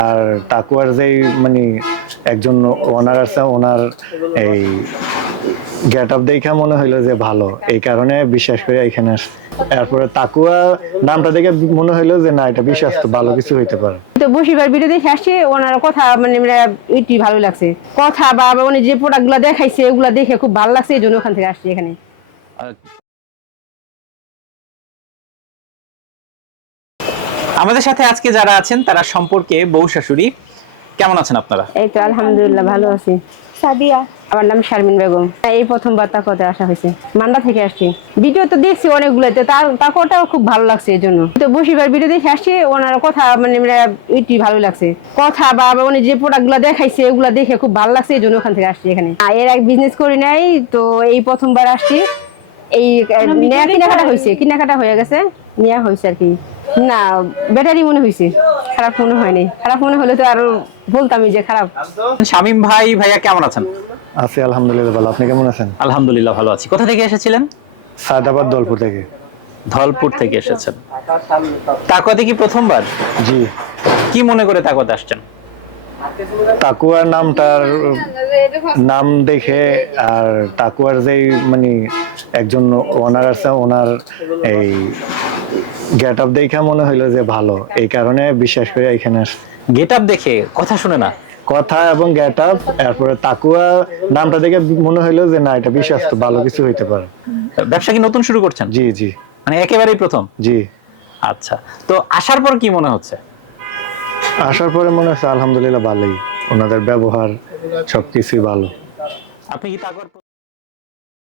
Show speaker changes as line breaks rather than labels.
আর তাকুয়ার যেই মানে একজন ওনার আছে, ওনার এই গেট আপ দেখে মনে হইলো যে ভালো, এই কারণে বিশ্বাস করে এখানে আসছি। এরপরে তাকুয়া নামটা দেখে মনে হইলো যে না, এটা বিশ্বাস তো ভালো কিছু হইতে পারে।
তো বসিবার ভিডিও দেখে আসছি, ওনার কথা মানে এটি ভালো লাগছে, কথা বা উনি যে প্রোডাক্ট গুলা দেখাইছে ওগুলা দেখে খুব ভালো লাগছে, এই জন্য ওখান থেকে আসছি এখানে।
আমাদের সাথে আজকে যারা আছেন তারা সম্পর্কে বউ শাশুড়ি। কেমন আছেন আপনারা?
এই তো আলহামদুলিল্লাহ ভালো আছি।
সাদিয়া।
আমার নাম শারমিন বেগম। এই প্রথমবার তাকতে আসা হয়েছে, মান্ডা থেকে আসছি। ভিডিও তো দেখছি অনেকগুলোতে, তাকটাও খুব ভালো লাগছে, এই জন্য তো বসিবার ভিডিও দেখে আসছি, ওনার কথা মানে এটি ভালো লাগছে, কথা বা উনি যে প্রোডাক্ট গুলা দেখাইছে ওগুলা দেখে খুব ভালো লাগছে, এই জন্য ওখান থেকে আসছি এখানে। এর এক বিজনেস করি নাই, তো এই প্রথমবার আসছি। এই কেনাকাটা হয়ে গেছে, নেওয়া হয়েছে আর কি। না, ব্যাটারি মনে হয়েছে, খারাপ মনে হয়নি। খারাপ মনে হলে তো আরো বলতামই যে খারাপ।
শামীম ভাই, ভাইয়া কেমন আছেন?
আছি আলহামদুলিল্লাহ ভালো। আপনি কেমন আছেন?
আলহামদুলিল্লাহ ভালো আছি। কোথা থেকে এসেছিলেন?
সায়দাবাদ, দলপুর থেকে।
ধলপুর থেকে এসেছেন। তাকওয়াতে কি প্রথমবার?
জি।
কি মনে করে তাকওয়াতে আসছেন?
তাকুয়ার নামটার নাম দেখে আর তাকুয়ার যেই মানে একজন ওনার আছে, ওনার এই গেট আপ দেখে মনে হইলো যে ভালো, এই কারণে বিশ্বাস করে এখানে আসছি।
গেট আপ দেখে, কথা শুনে না?
কথা এবং গেট আপ, এরপরে তাকুয়া নামটা দেখে মনে হইলো যে না, এটা বিশ্বাস তো ভালো কিছু হইতে পারে।
ব্যবসা কি নতুন শুরু করছেন?
জি জি।
মানে একেবারেই প্রথম?
জি।
আচ্ছা, তো আসার পর কি মনে হচ্ছে?
আসার পরে মনে হচ্ছে আলহামদুলিল্লাহ ভালোই, ওনাদের ব্যবহার সবকিছুই ভালো।
আপনি কি তাকওয়ার